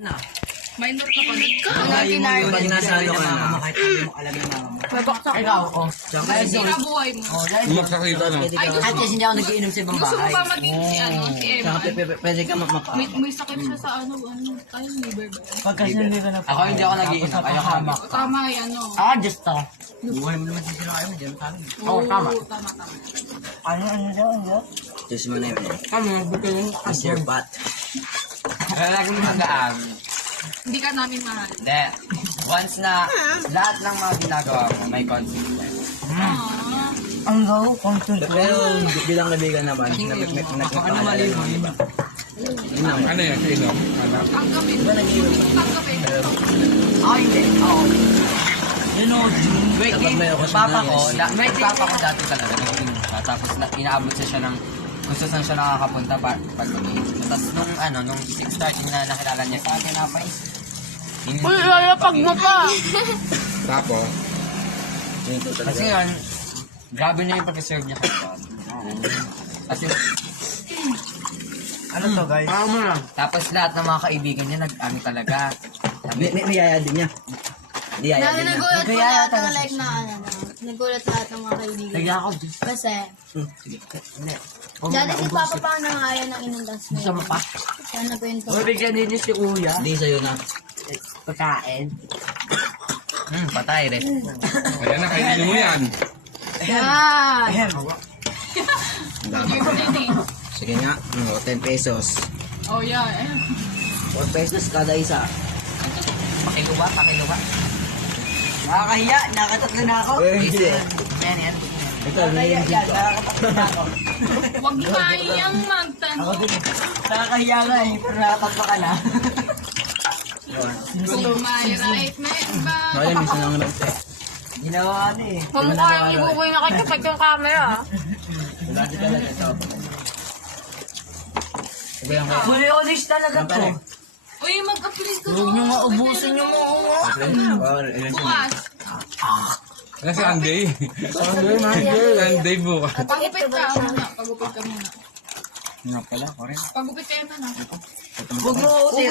Na. Minor ka pa rin ka. Pag nasa ano ka na. Kahit hindi mo alam na mama mo. Mabaksak ka. Ikaw, oh. Ay, Sira buhay mo. Magkakita na. Ay, gusto At mo. kasi hindi ako nagiinom sa ibang Gusto mo bahay. ba maging si ano, si Emma? Saka pwede ka mapa. May sakit siya sa ano, ay, liver ba? Pagka hindi ka na. Ako hindi ako nagiinom. Ayaw hamak. O, tama yan, ano. Just to. Buhay mo naman sila kayo. Diyan ka rin. Oo, tama. Tama. Ano daw? Diyos mo na yun. Kami, buti yung It's your butt. Lagi mo magaan. Hindi ka namin mahal. Hindi. Once na lahat ng mga ginagawa mo, may consequence. Ah, Ang gaw, content. Pero bilang kaibigan naman, Ano mali mo yun? Ano yan? Sino? Ano? tanggapin. Diba nag-iinom ka? Tanggapin. Hindi. Oo. You know, Wait, kapag may okasyon Papa na ko, yes. may papa ko dati talaga nag-inom siya. Tapos inaabot siya ng kung saan siya nakakapunta pag mag-inom siya. Tapos nung 6:30 na nakilala niya sa akin, napaisip. Uy, lalapag mo pa. Tapos? Yun to talaga. Kasi yun, grabe na yung pag-serve niya kay Bob. Kasi, ano to guys? tapos lahat ng mga kaibigan niya nag-ano talaga. May yaya din niya. Hindi yaya din niya. Nagulat po Kaya lahat talaga. ng like na ano na. Nagulat lahat ng mga kaibigan. Lagyan ako. Kasi, Hindi. dati si Papa pa ang nangayon ng inundas mo. Gusto mo pa? Kaya nakwento. Uy, bigyan din niyo si Kuya. Hindi sa'yo na. Pagkain. Patay rin. Ayan na, kainin mo yan. Yan! Ahem. Sige nga. 10 pesos. Oh, yeah. 4 pesos kada isa. Pakiluwa. Nakakahiya. Nakatatlo na ako. Hindi. Yan. Ito, Nakakahiya yan. Nakakatatlo na ako. Huwag kayang magtanong. Nakakahiya nga eh. Pero nakatatlo ka na. So, my right man ba? Kaya minsan lang naman ito. Ginawa ano eh. Mamukha yung ibuboy na kayo kapag yung camera. Wala din talaga ito. Sabi lang kayo. Huli ko dish talaga to. Uy, mag-apply ka. Huwag niyo nga ubusin yung mga Bukas. Ano si Anday? Anday bukas. Pagupit ka muna. Pagupit ka muna. Nga pala, correct. Pagupit kayo na. Huwag mo usin.